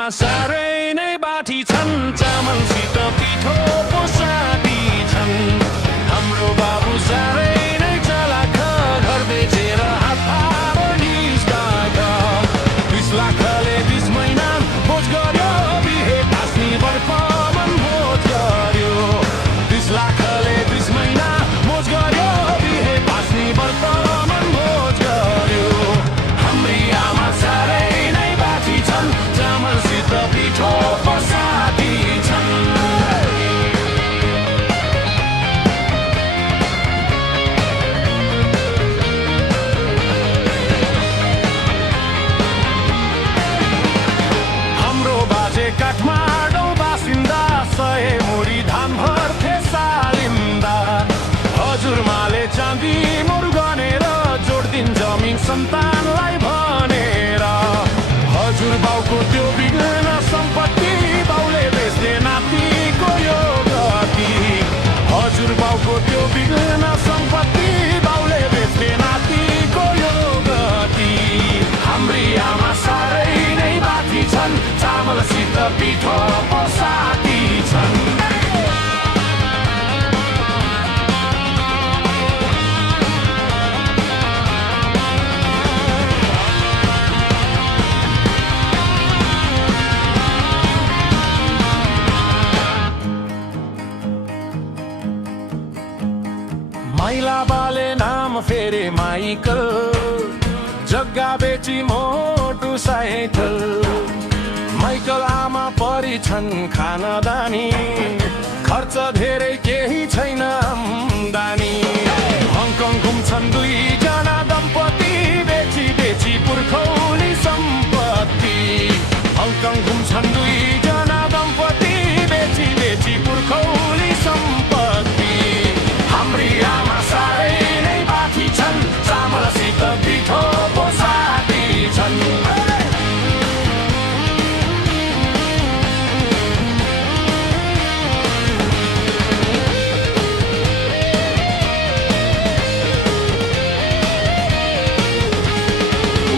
आमा साह्रै नै बाठी छन्, चामलसित पिठो पो साथी छन्। हाम्रो बाबु साह्रै नै चलाक, घर बेचेर हात पारो निस्काक। 20 लाखले 20 महिना बोझ गर्यो, बिहे टास्नी बर्फमन भोज गर्यो। 20 लाखले 20 महिना बोझ गर्यो, बिहे टास्नी बर्फमन भोज गर्यो। हाम्री आमा साह्रै नै बाठी छन्, चामलसित पिठो पो साथी छन्। हाम्रो बाजे काठमाडौँ बासिन्दा, 100 मुरी धान भर्थे सालिन्दा। हजुरमाले चाँदी मुर गनेर जोड्दिन् जमिन सन्तानलाई भनेर। हजुर बाउको त्यो बिग्न सम्पत्ति, बाउले बेच्ने नातिको यो गति। हजुर बाउको त्यो बिग्न सम्पत्ति, बाउले बेच्ने नातिको यो गति। हाम्री आमा साह्रै नै बाठी छन्, चामलसित पिठो पो साथी छन्। माइला बाले नाम फेरे माइकल, जग्गा बेची मोटु साइकल। माइकल आमा परी छन् खानदानी, खर्च धेरै केही छैन आम्दानी। हङकङ घुम्छन् 2 जना दम्पति, बेची बेची पुर्खौली सम्पत्ति। हङकङ घुम्छन् 2 जना दम्पति, बेची बेची पुर्खौली सम्पत्ति। हाम्री आमा साह्रै नै बाठी छन्, चामलसित पिठो पो साथी छन्।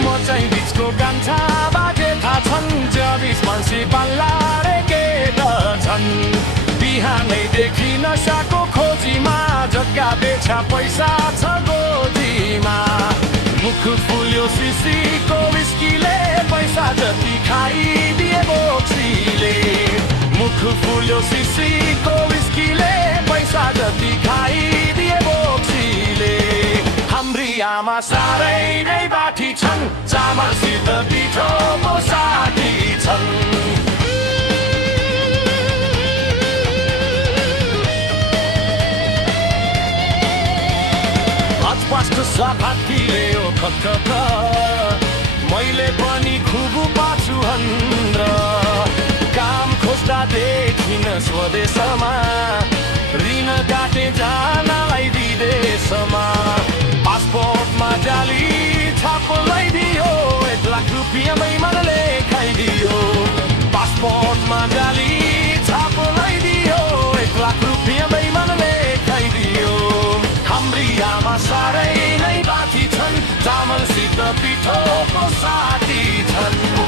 म चाहिँ बिचको कान्छा बाजे थाहा छन्, 24 वर्षी बल्लारे केटा छन्। बिहानैदेखि नसाको खोजीमा, जग्गा बेचा पैसा छ गोजीमा। मुख फुल्यो सिसीको विस्कीले, पैसा जति खाइदिए बोक्सीले। मुख फुल्यो सिसीको विस्कीले, पैसा जति खाइदिए बोक्सीले। हाम्री आमा साह्रै नै बाठी छन्, चामलसित पिठो पो साथी छन्। पाँचको साथीले ओ खतखत, मैले पनि खुबु पाछु हन्द्र। काम खोज्दा देखिन स्वदेशमा, ऋण काटे जानलाई विदेशमा। पासपोर्टमा जाली छाप लगाइदियो, 1 लाख रुपियाँ मनले खाइदियो। पासपोर्टमा जाली छाप लगाइदियो, 1 लाख रुपियाँ मनले खाइदियो। हाम्री आमा साह्रै नै बाठी छन्, चामलसित पिठो पो साथी छन्।